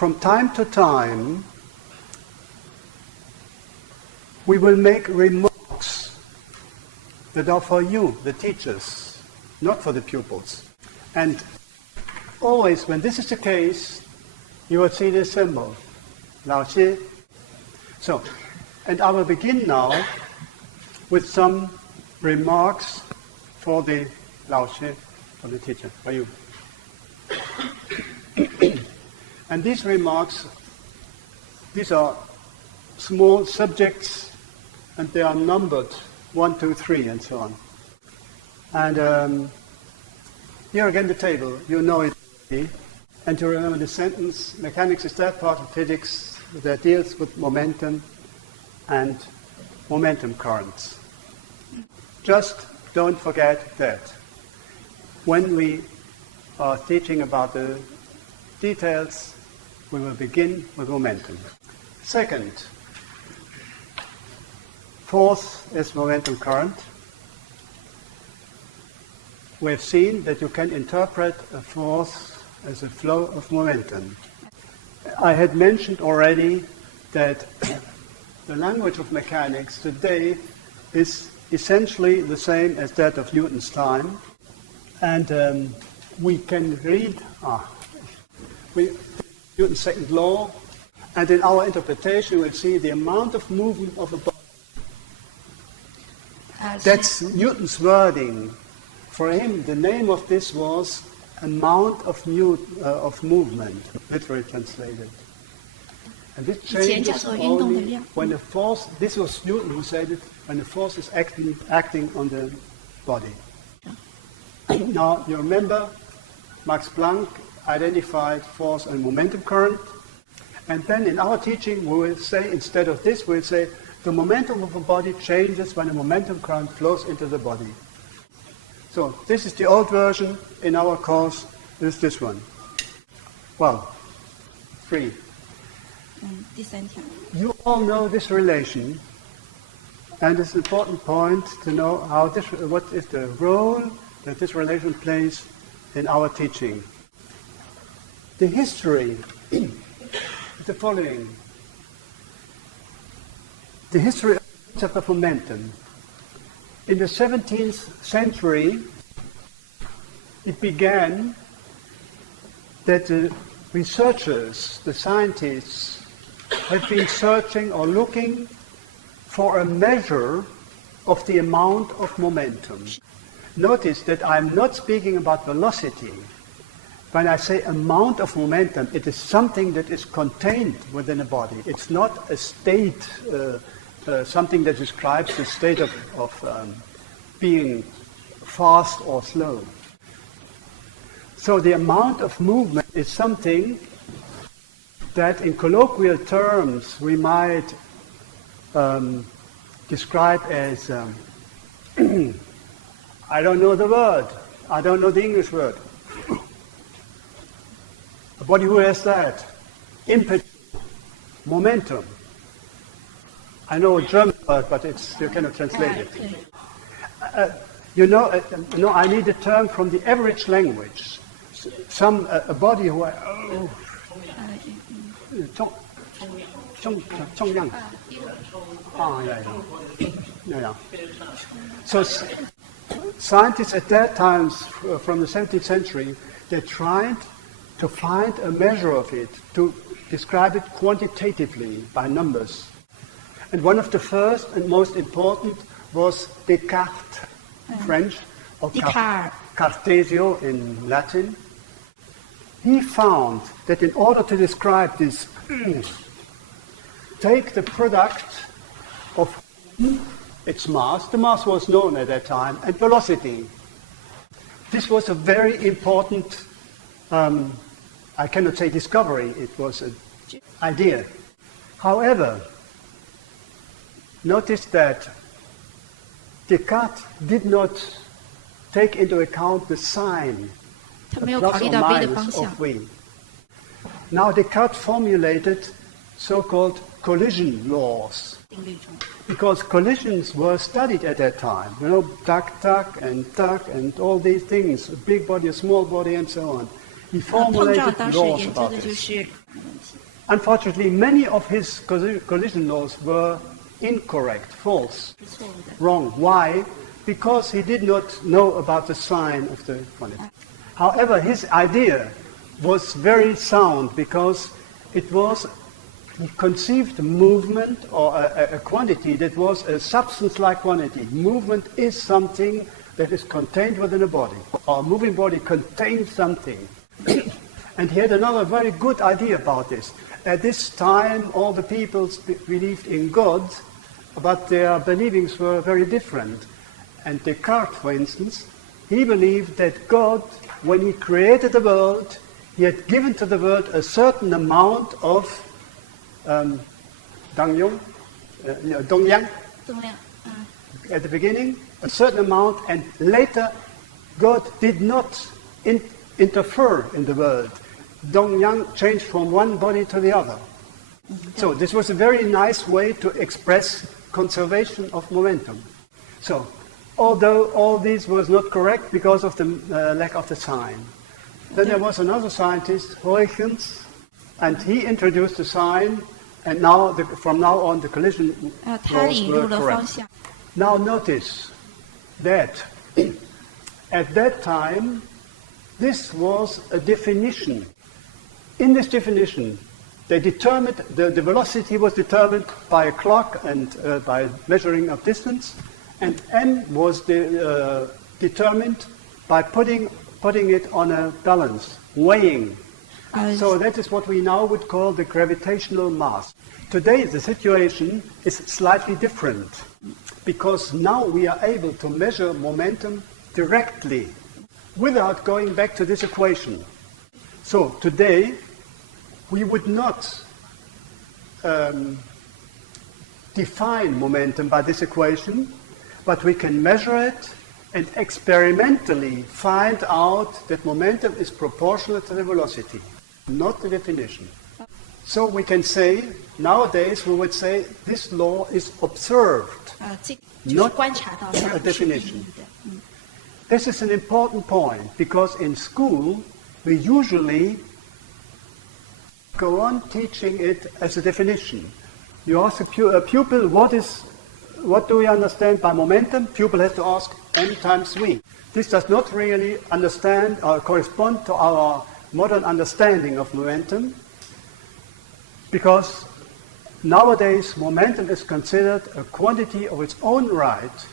from time to time, we will make remarks that are for you, the teachers, not for the pupils. And always when this is the case, you will see this symbol, 老师. So, and I will begin now with some remarks for the 老师, for the teacher, for you. And these remarks, these are small subjects, and they are numbered 1, 2, 3, and so on. And here again the table, you know it already. And to remember the sentence, mechanics is that part of physics that deals with momentum and momentum currents. Just don't forget that. When we are teaching about the details, we will begin with momentum. Second, force is momentum current. We've seen that you can interpret a force as a flow of momentum. I had mentioned already that the language of mechanics today is essentially the same as that of Newton's time. And we can read Newton's second law, and in our interpretation we'll see the amount of movement of a body. That's Newton's wording. For him, the name of this was amount of movement, literally translated. And this changes only when a force, this was Newton who said it, when the force is acting on the body. Now, you remember, Max Planck identified force and momentum current, and then in our teaching we will say, instead of this, we'll say, the momentum of a body changes when a momentum current flows into the body. So this is the old version. In our course, is this one. Well, 3. You all know this relation, and it's an important point to know what is the role that this relation plays in our teaching. The history is the following. The history of momentum. In the 17th century, it began that the researchers, the scientists, had been searching or looking for a measure of the amount of momentum. Notice that I'm not speaking about velocity. When I say amount of momentum, it is something that is contained within a body. It's not a state, something that describes the state of being fast or slow. So the amount of movement is something that in colloquial terms we might describe as, I don't know the word, I don't know the English word. What who has that? Impetus, momentum. I know a German word, but you cannot translate it. I need a term from the average language. A body who So scientists at that time, from the 17th century, they tried to find a measure of it, to describe it quantitatively by numbers. And one of the first and most important was Descartes, French, or Cartesio in Latin. He found that in order to describe this, take the product of its mass, the mass was known at that time, and velocity. This was a very important, I cannot say discovery, it was an idea. However, notice that Descartes did not take into account the sign, the plus or minus of V. Now Descartes formulated so-called collision laws, because collisions were studied at that time. Tuck, and all these things, a big body, a small body, and so on. He 碰撞 formulated 当时 laws 研究 about 的就 this. 是没问题。 Unfortunately, many of his collision laws were incorrect, false, 是错误的。 wrong. Why? Because he did not know about the sign of the quantity. However, his idea was very sound because it was, he conceived movement or a quantity that was a substance-like quantity. Movement is something that is contained within a body. Our moving body contains something. And he had another very good idea about this. At this time, all the people believed in God, but their beliefs were very different. And Descartes, for instance, he believed that God, when he created the world, he had given to the world a certain amount of dongyang at the beginning, a certain amount, and later God did not interfere in the world. Dongyang changed from one body to the other. So this was a very nice way to express conservation of momentum. So, although all this was not correct because of the lack of the sign. Then there was another scientist, Huygens, and he introduced the sign, and now from now on the collision 他 laws 引入 were 了方 correct. 向。 Now notice that at that time this was a definition. In this definition, they determined the velocity was determined by a clock and by measuring of distance, and m was determined by putting it on a balance, weighing. So that is what we now would call the gravitational mass. Today the situation is slightly different because now we are able to measure momentum directly without going back to this equation. So today we would not define momentum by this equation, but we can measure it and experimentally find out that momentum is proportional to the velocity, not the definition. So we can say, nowadays we would say, this law is observed, 这就是观察到 not 它 a 是定义 definition. 的。 This is an important point because in school we usually go on teaching it as a definition. You ask a pupil, what do we understand by momentum? Pupil has to ask m times v. This does not really understand or correspond to our modern understanding of momentum because nowadays momentum is considered a quantity of its own right.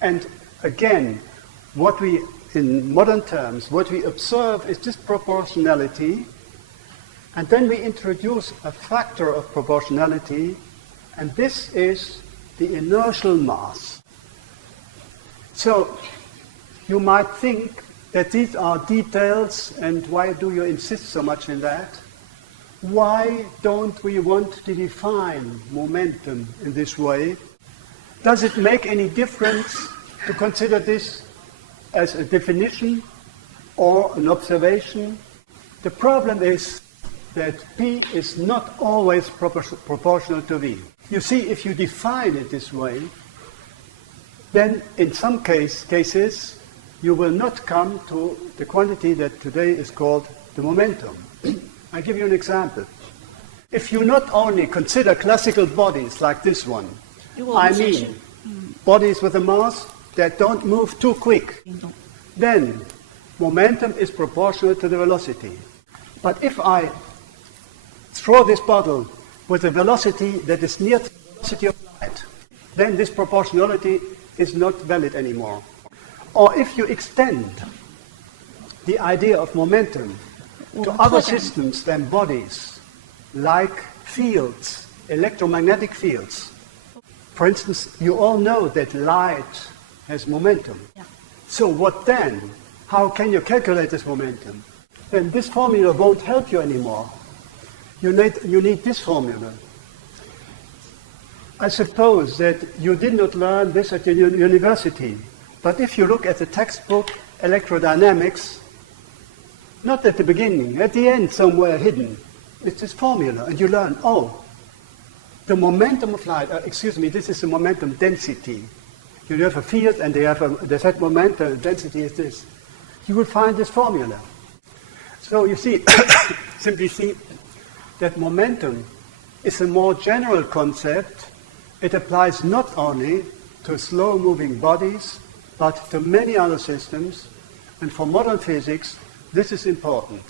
And again, in modern terms, what we observe is this proportionality, and then we introduce a factor of proportionality, and this is the inertial mass. So you might think that these are details, and why do you insist so much in that? Why don't we want to define momentum in this way? Does it make any difference to consider this as a definition or an observation? The problem is that P is not always proportional to V. You see, if you define it this way, then in some cases you will not come to the quantity that today is called the momentum. I give you an example. If you not only consider classical bodies like this one, I mean bodies with a mass that don't move too quick, then momentum is proportional to the velocity. But if I throw this bottle with a velocity that is near to the velocity of light, then this proportionality is not valid anymore. Or if you extend the idea of momentum to other systems than bodies, like fields, electromagnetic fields. For instance, you all know that light has momentum. Yeah. So what then? How can you calculate this momentum? Then this formula won't help you anymore. You need this formula. I suppose that you did not learn this at the university, but if you look at the textbook Electrodynamics, not at the beginning, at the end somewhere hidden, it's this formula, and you learn, the momentum of light, this is the momentum density. You have a field and they have that momentum density is this. You will find this formula. So you see, simply see that momentum is a more general concept. It applies not only to slow-moving bodies, but to many other systems. And for modern physics, this is important.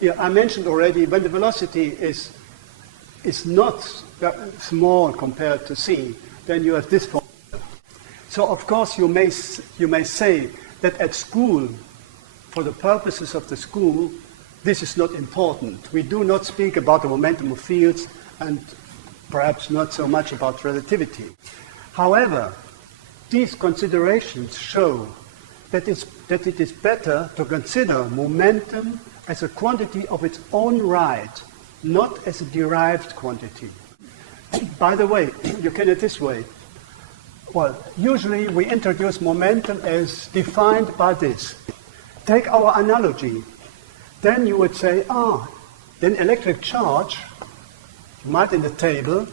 Yeah, I mentioned already, when the velocity is not small compared to c, then you have this formula. So of course you may say that at school, for the purposes of the school, this is not important. We do not speak about the momentum of fields and perhaps not so much about relativity. However, these considerations show that it is better to consider momentum as a quantity of its own right, not as a derived quantity. By the way, you can it this way. Well, usually we introduce momentum as defined by this. Take our analogy. Then you would say, then electric charge, might in the table,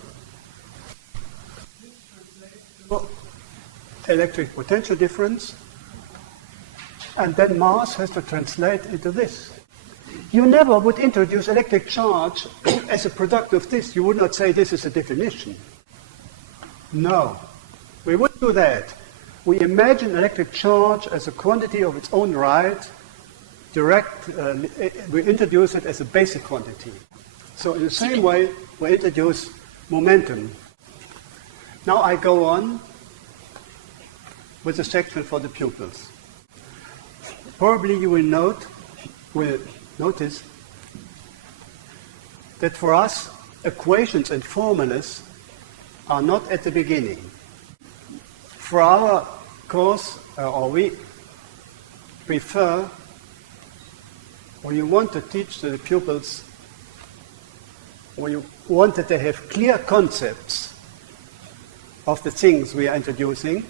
electric potential difference, and then mass has to translate into this. You never would introduce electric charge as a product of this. You would not say this is a definition. No, we wouldn't do that. We imagine electric charge as a quantity of its own right. We introduce it as a basic quantity. So in the same way, we introduce momentum. Now I go on with the section for the pupils. Probably you will notice that for us, equations and formulas are not at the beginning. For our course, we prefer, when you want to teach to the pupils, when you want that they have clear concepts of the things we are introducing,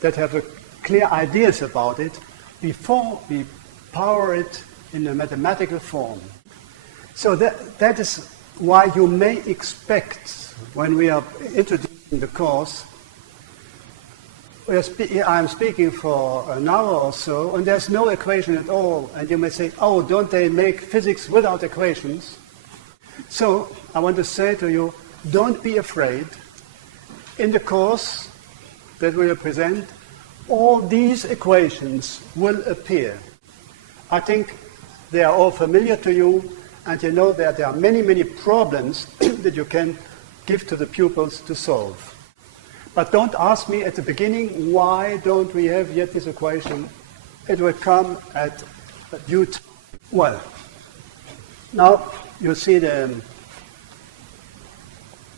that have clear ideas about it, before we power it in a mathematical form. So that is why you may expect, when we are introducing the course, I'm speaking for an hour or so, and there's no equation at all. And you may say, don't they make physics without equations? So I want to say to you, don't be afraid. In the course that we will present, all these equations will appear. I think they are all familiar to you, and you know that there are many, many problems that you can give to the pupils to solve. But don't ask me at the beginning, why don't we have yet this equation? It will come at due time. Well, now you see the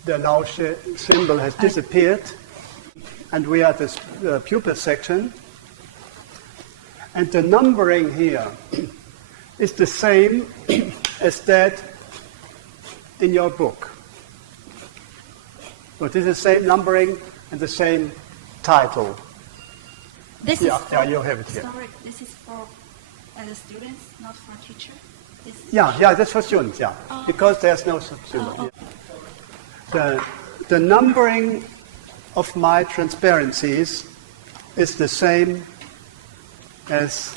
now symbol has disappeared, and we are at this pupil section. And the numbering here is the same as that in your book. So it is the same numbering and the same title. This you is have it here. Sorry, this is for the students, not for teacher. Yeah, that's for students, yeah. Because there's no student. The numbering of my transparencies is the same as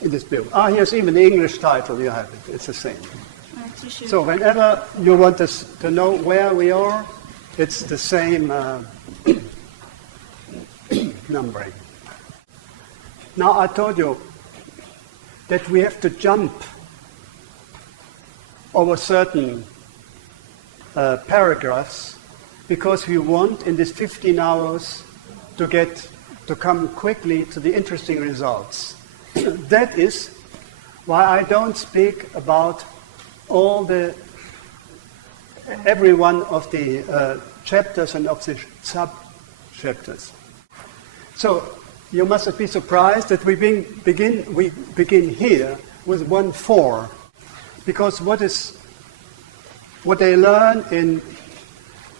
in this bill. Here's even the English title, you have it. It's the same. So whenever you want us to know where we are, it's the same numbering. Now I told you that we have to jump over certain paragraphs because we want in this 15 hours to come quickly to the interesting results. That is why I don't speak about every one of the chapters and of the sub-chapters. So you mustn't be surprised that we begin here with 1.4, because what they learn in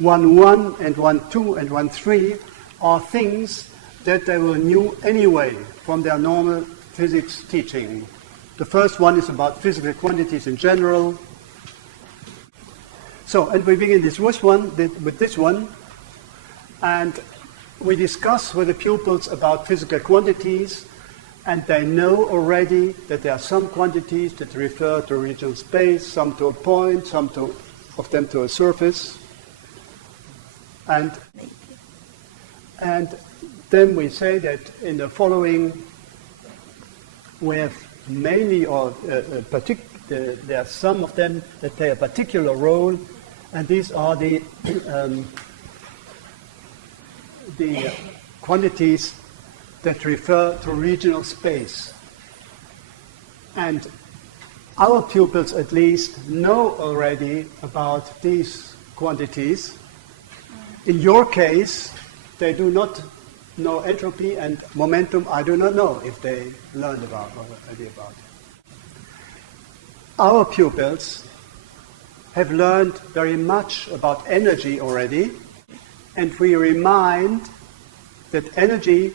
1.1 and 1.2 and 1.3 are things that they will knew anyway from their normal physics teaching. The first one is about physical quantities in general. So, and we begin with this one, and we discuss with the pupils about physical quantities, and they know already that there are some quantities that refer to regional space, some to a point, of them to a surface. And then we say that in the following we have mainly, there are some of them that play a particular role, and these are the quantities that refer to regional space. And our pupils at least know already about these quantities. In your case, they do not know entropy and momentum. I do not know if they learned about or already about it. Our pupils have learned very much about energy already, and we remind that energy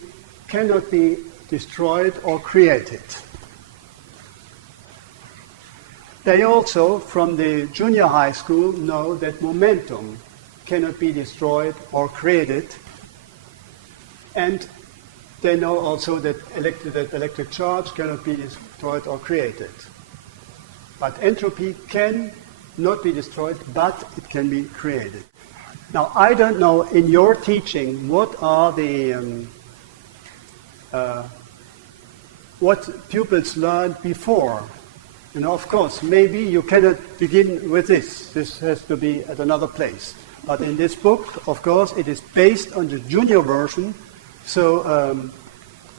cannot be destroyed or created. They also, from the junior high school, know that momentum cannot be destroyed or created, and they know also that electric charge cannot be destroyed or created. But entropy can not be destroyed, but it can be created. Now, I don't know in your teaching what are the what pupils learned before. Of course, maybe you cannot begin with this. This has to be at another place. But in this book, of course, it is based on the junior version, so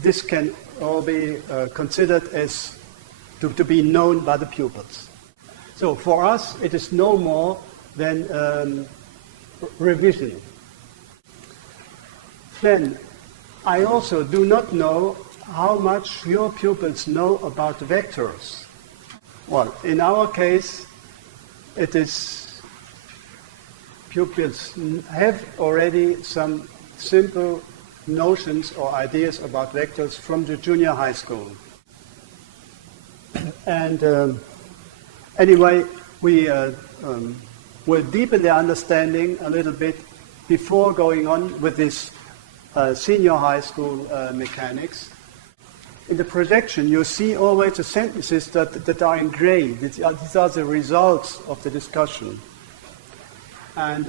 this can all be considered as to be known by the pupils. So for us, it is no more than revision. Then, I also do not know how much your pupils know about vectors. Well, in our case, it is pupils have already some simple notions or ideas about vectors from the junior high school. And anyway, we will deepen their understanding a little bit before going on with this senior high school mechanics. In the projection, you see always the sentences that are in gray. These are the results of the discussion. And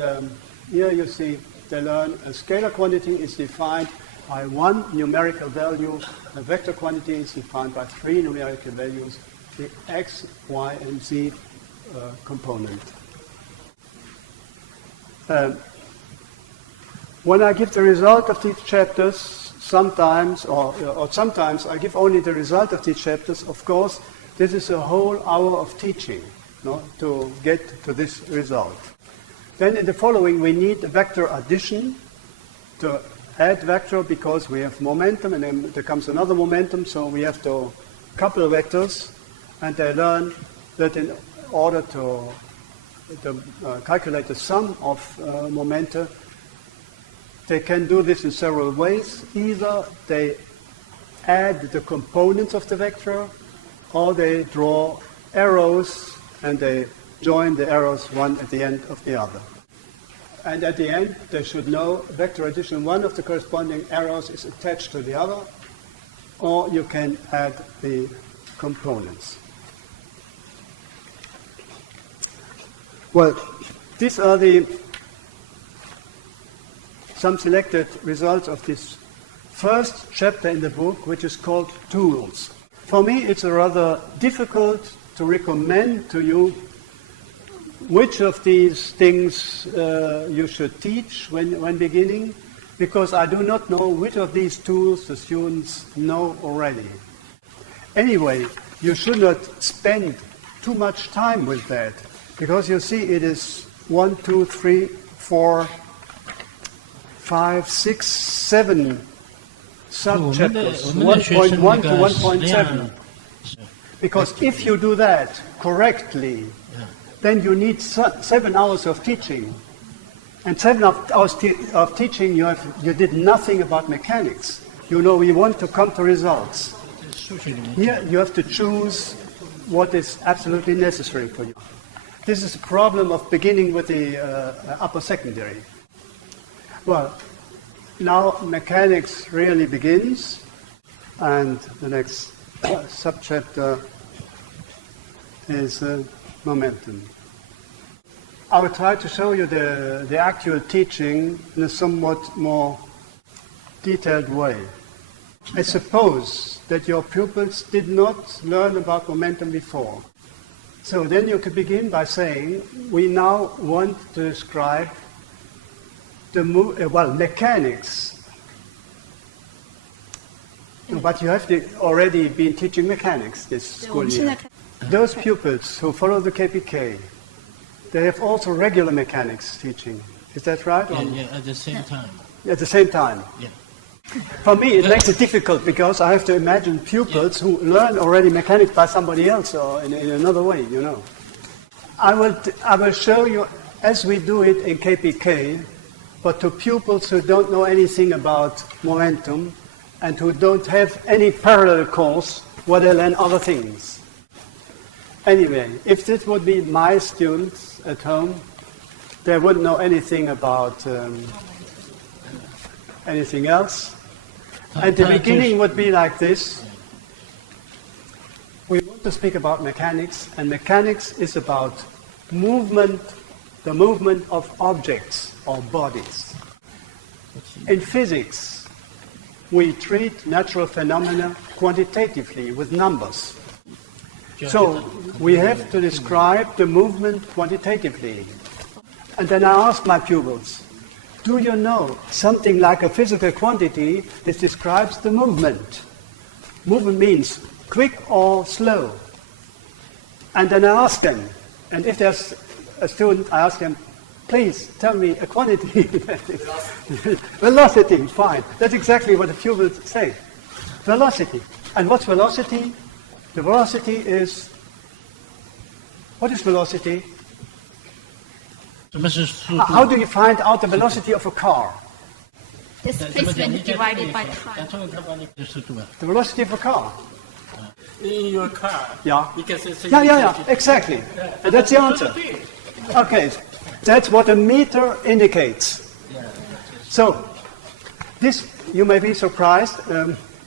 here you see they learn a scalar quantity is defined by one numerical value. A vector quantity is defined by three numerical values, the x, y, and z component. When I give the result of these chapters, sometimes I give only the result of these chapters. Of course, this is a whole hour of teaching, to get to this result. Then in the following, we need a vector addition to add vector because we have momentum, and then there comes another momentum, so we have to couple vectors, and they learn that in order to calculate the sum of momenta, they can do this in several ways. Either they add the components of the vector, or they draw arrows and they join the arrows one at the end of the other. And at the end, they should know vector addition, one of the corresponding arrows is attached to the other, or you can add the components. Well, these are some selected results of this first chapter in the book, which is called Tools. For me, it's rather difficult to recommend to you which of these things you should teach when beginning, because I do not know which of these tools the students know already. Anyway, you should not spend too much time with that, because you see it is 1, 2, 3, 4, 5, 6, 7 sub-chapters, 1.1 to 1.7. Because if you do that correctly, then you need 7 hours of teaching. And 7 hours of teaching, you did nothing about mechanics. We want to come to results. Here you have to choose what is absolutely necessary for you. This is a problem of beginning with the upper secondary. Well, now mechanics really begins, And the next subchapter is momentum. I will try to show you the actual teaching in a somewhat more detailed way. I suppose that your pupils did not learn about momentum before. So then you could begin by saying, we now want to describe the mechanics. But you have already been teaching mechanics this school year. Those pupils who follow the KPK, they have also regular mechanics teaching. Is that right? Yeah, at the same time. At the same time? Yeah. For me, it makes it difficult because I have to imagine pupils who learn already mechanics by somebody else or in another way, you know. I will show you as we do it in KPK, but to pupils who don't know anything about momentum and who don't have any parallel course where they learn other things. Anyway, if this would be my students at home, they wouldn't know anything about anything else. And the beginning would be like this. We want to speak about mechanics, and mechanics is about movement, the movement of objects or bodies. In physics, we treat natural phenomena quantitatively with numbers. So we have to describe the movement quantitatively. And then I ask my pupils, do you know something like a physical quantity that describes the movement? Movement means quick or slow. And then I ask them, and if there's a student, I ask them, please tell me a quantity. Velocity, fine. That's exactly what the pupils say. Velocity. And what's velocity? The velocity is, what is velocity? How do you find out the velocity of a car? Displacement divided by time. The velocity of a car. In your car. Yeah. You can say Yeah, exactly. And that's the answer. Okay, that's what a meter indicates. So, this, you may be surprised,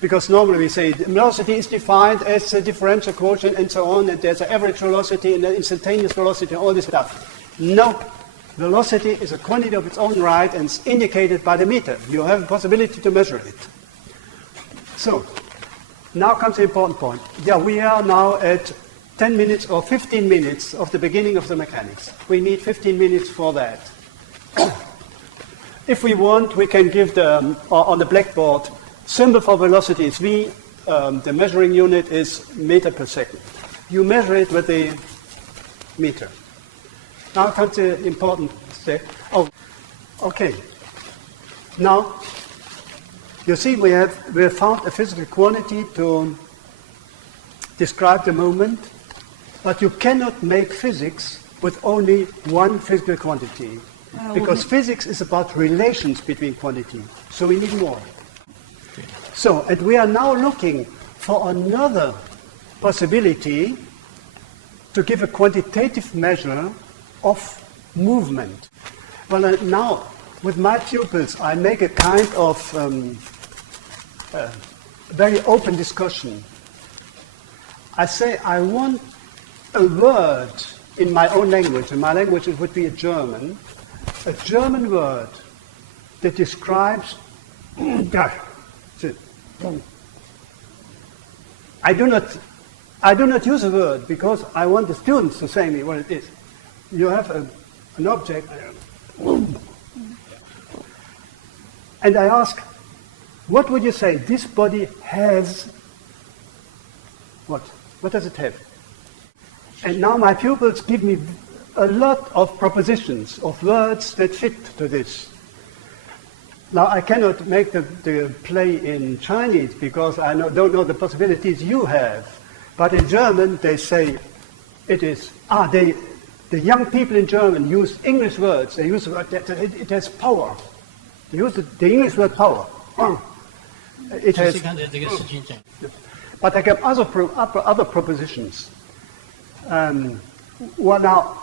because normally we say velocity is defined as a differential quotient and so on, and there's an average velocity and an instantaneous velocity and all this stuff. No. Velocity is a quantity of its own right and it's indicated by the meter. You have a possibility to measure it. So, now comes the important point. Yeah, we are now at 10 minutes or 15 minutes of the beginning of the mechanics. We need 15 minutes for that. If we want, we can give on the blackboard, symbol for velocity is V, the measuring unit is meter per second. You measure it with the meter. Now comes the important step. Oh, okay. Now, you see we have found a physical quantity to describe the movement, but you cannot make physics with only one physical quantity, because physics is about relations between quantities, so we need more. So, and we are now looking for another possibility to give a quantitative measure of movement. Well, now, with my pupils, I make a kind of very open discussion. I say I want a word in my own language. In my language, it would be a German word that describes. I do not use a word because I want the students to say me what it is. You have an object, and I ask, what would you say this body has? What? What does it have? And now my pupils give me a lot of propositions, of words that fit to this. Now I cannot make the play in Chinese because I don't know the possibilities you have. But in German they say it is, the young people in German use English words. They use the word that it has power. They use the English word power. It has. But I have other propositions. Well, now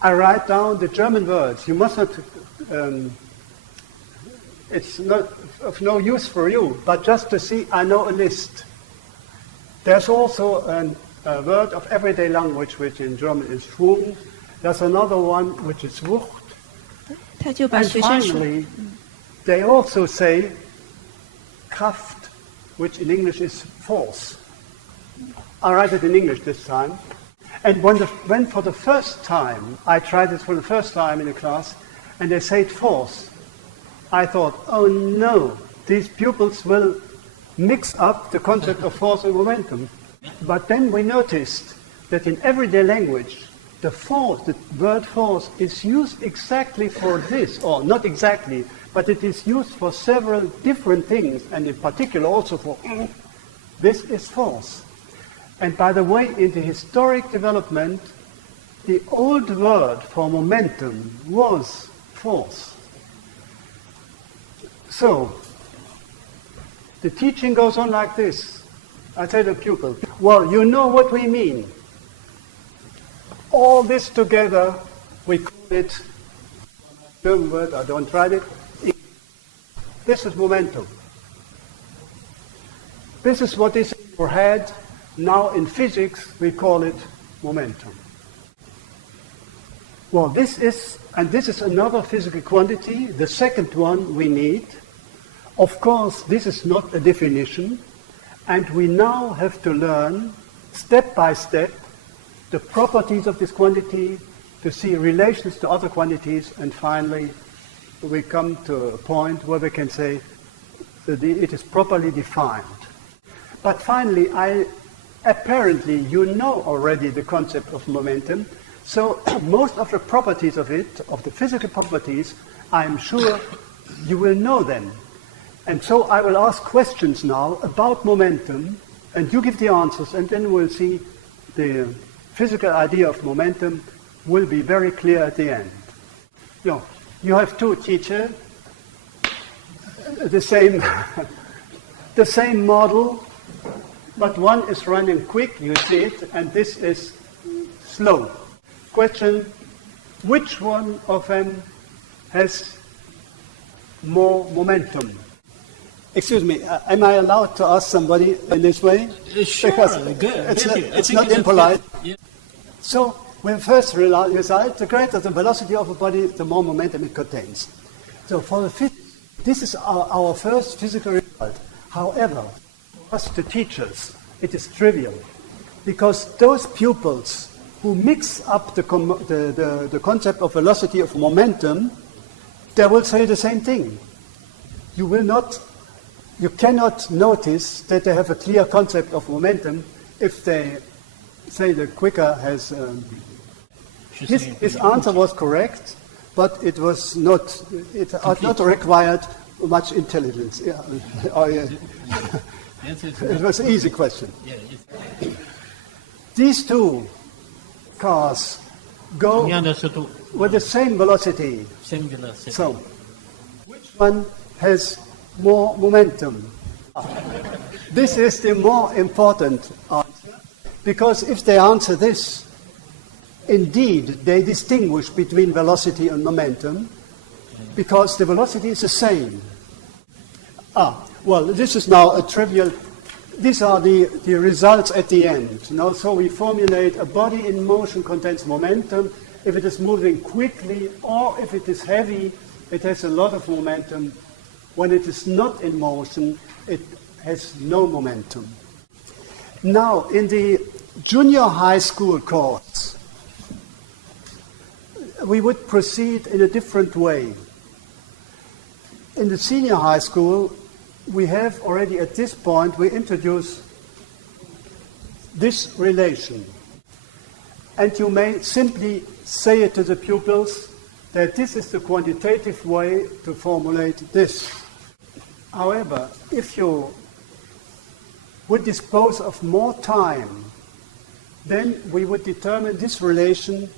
I write down the German words. You must not it's not of no use for you, but just to see I know a list. There's also a word of everyday language, which in German is Schwung. There's another one, which is Wucht. 他就把 And 学生说， finally, they also say Kraft, which in English is force. I write it in English this time. And when for the first time, I tried this for the first time in a class, and they said force, I thought, oh no, these pupils will mix up the concept of force and momentum. But then we noticed that in everyday language, the word force is used exactly for this, or not exactly, but it is used for several different things, and in particular also for this is force. And by the way, in the historic development, the old word for momentum was force. So, the teaching goes on like this. I tell the pupil, well, you know what we mean. All this together, we call it, German word, I don't write it, this is momentum. This is what is in your head. Now in physics, we call it momentum. Well, this is another physical quantity, the second one we need. Of course, this is not a definition, and we now have to learn, step by step, the properties of this quantity, to see relations to other quantities, and finally we come to a point where we can say that it is properly defined. But finally, apparently you know already the concept of momentum, so most of the properties of it, of the physical properties, I'm sure you will know them. And so I will ask questions now about momentum, and you give the answers, and then we'll see the physical idea of momentum will be very clear at the end. You have two teachers, the same model, but one is running quick, you see it, and this is slow. Question, which one of them has more momentum? Excuse me, am I allowed to ask somebody in this way? Sure, Because good. it's not impolite. Yeah. So, we first result, the greater the velocity of a body, the more momentum it contains. So for the this is our first physical result. However, for us, the teachers, it is trivial, because those pupils who mix up the concept of velocity of momentum, they will say the same thing. You cannot notice that they have a clear concept of momentum if they say the quicker has. His answer was correct, but it was not. It had not required much intelligence. Yeah. It was an easy question. These two cars go with the same velocity. So, which one has more momentum? This is the more important answer, because if they answer this, indeed they distinguish between velocity and momentum, because the velocity is the same. Well, this is now a trivial. These are the results at the end. So we formulate a body in motion contains momentum. If it is moving quickly or if it is heavy, it has a lot of momentum. When it is not in motion, it has no momentum. Now, in the junior high school course, we would proceed in a different way. In the senior high school, we have already at this point, we introduce this relation. And you may simply say it to the pupils that this is the quantitative way to formulate this. However, if you would dispose of more time, then we would determine this relation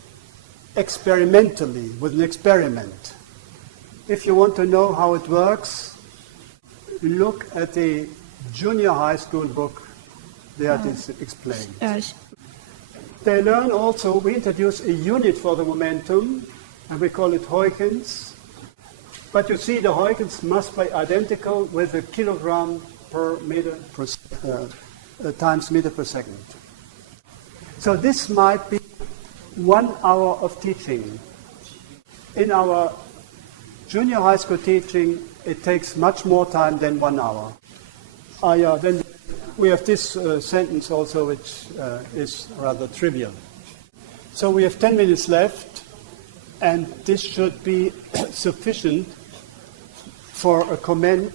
experimentally with an experiment. If you want to know how it works, look at the junior high school book. There it is explained. They learn also, we introduce a unit for the momentum, and we call it Huygens. But you see the Huygens must be identical with the kilogram per meter per times meter per second. So this might be 1 hour of teaching. In our junior high school teaching, it takes much more time than 1 hour. Then we have this sentence also, which is rather trivial. So we have 10 minutes left, and this should be sufficient for a comment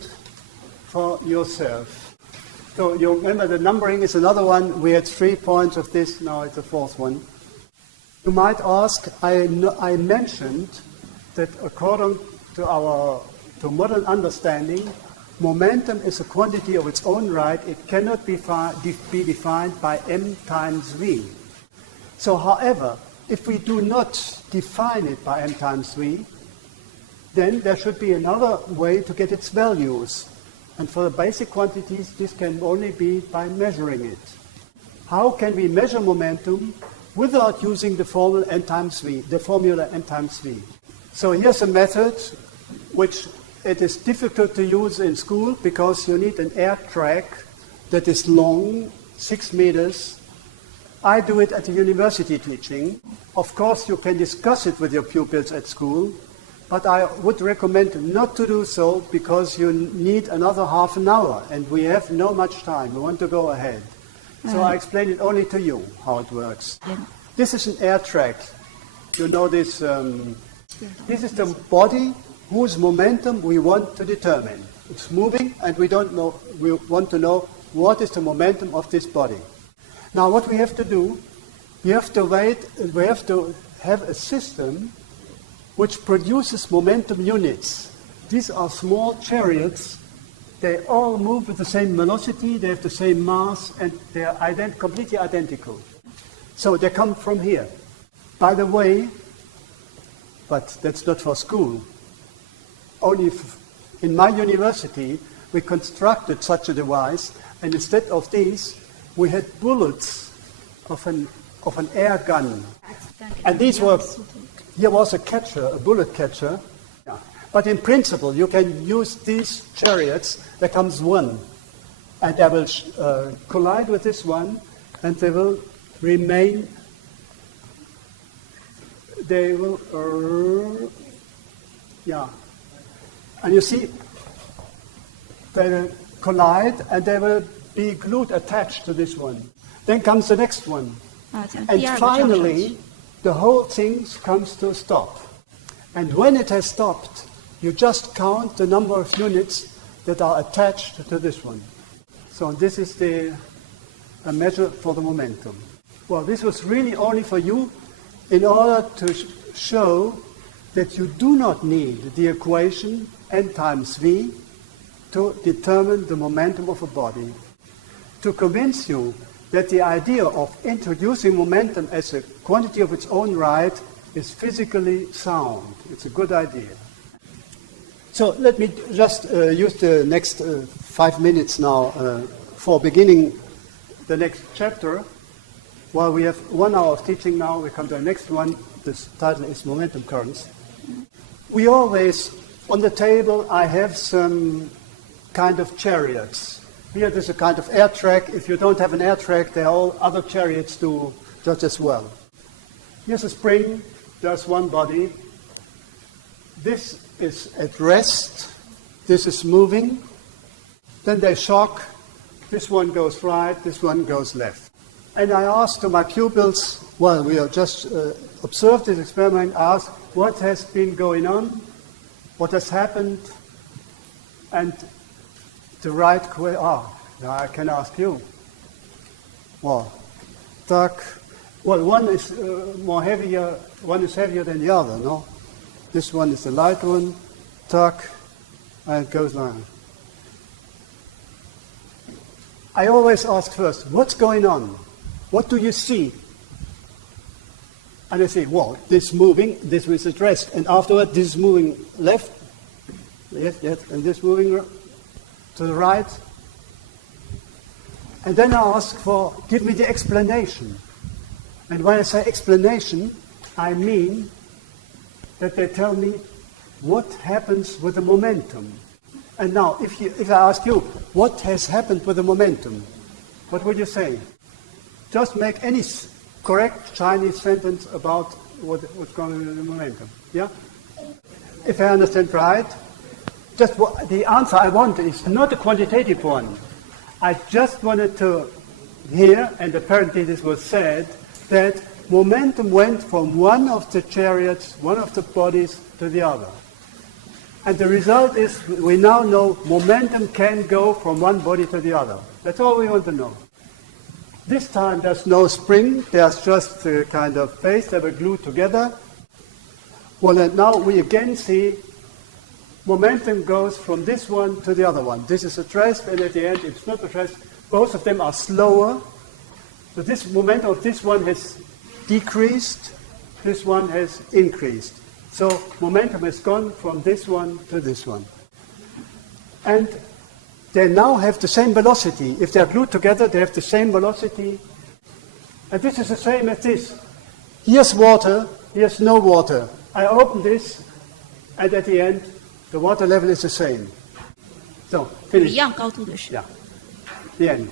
for yourself. So you remember the numbering is another one. We had 3 points of this, now it's the 4th one. You might ask, I mentioned that according to modern understanding, momentum is a quantity of its own right. It cannot be defined by m times v. So, however, if we do not define it by m times v, then there should be another way to get its values. And for the basic quantities, this can only be by measuring it. How can we measure momentum without using the formula n times v, the formula n times v? So here's a method which it is difficult to use in school because you need an air track that is long, 6 meters. I do it at the university teaching. Of course, you can discuss it with your pupils at school, but I would recommend not to do so because you need another half an hour, and we have no much time. We want to go ahead. So I explain it only to you, how it works. This is an air track. You know this, this is the body whose momentum we want to determine. It's moving, and we want to know what is the momentum of this body. Now what we have to do, we have to have a system which produces momentum units. These are small chariots. They all move with the same velocity, they have the same mass, and they are completely identical. So they come from here. By the way, but that's not for school. Only in my university, we constructed such a device, and instead of these, we had bullets of an air gun. And these were, here was a catcher, a bullet catcher. Yeah. But in principle, you can use these chariots. There comes one, and they will collide with this one, and they will remain. They will, and you see, they will collide, and they will be glued, attached to this one. Then comes the next one. And finally, the whole thing comes to a stop. And when it has stopped, you just count the number of units that are attached to this one. So this is a measure for the momentum. Well, this was really only for you in order to show that you do not need the equation n times v to determine the momentum of a body. To convince you that the idea of introducing momentum as a quantity of its own right is physically sound. It's a good idea. So let me just use the next 5 minutes now for beginning the next chapter. While we have 1 hour of teaching now, we come to the next one. This title is Momentum Currents. We always, on the table, I have some kind of chariots. Here there's a kind of air track. If you don't have an air track, there are all other chariots do just as well. Here's a spring. There's one body. This is at rest. This is moving. Then they shock. This one goes right. This one goes left. And I asked to my pupils, well, we have just observed this experiment, I asked what has been going on, what has happened, and the right question, now I can ask you. Well, one is one is heavier than the other, no? This one is the light one, and it goes on. I always ask first, what's going on? What do you see? And I say, well, this moving, this is at rest. And afterward, this is moving left, yes, and this moving to the right. And then I ask for, give me the explanation. And when I say explanation, I mean that they tell me what happens with the momentum. And now, if I ask you, what has happened with the momentum? What would you say? Just make any correct Chinese sentence about what's going on in the momentum. Yeah? If I understand right, the answer I want is not a quantitative one. I just wanted to hear, and apparently this was said, that momentum went from one of the chariots, one of the bodies, to the other. And the result is we now know momentum can go from one body to the other. That's all we want to know. This time there's no spring, there's just a kind of plates that were glued together. Well, and now we again see momentum goes from this one to the other one. This is addressed, and at the end it's not addressed. Both of them are slower. So this momentum of this one has decreased, this one has increased. So momentum has gone from this one to this one. And they now have the same velocity. If they're glued together, they have the same velocity. And this is the same as this. Here's water, here's no water. I open this, and at the end, the water level is the same. So, 一 finish. 样高度的水。 Yeah. The end.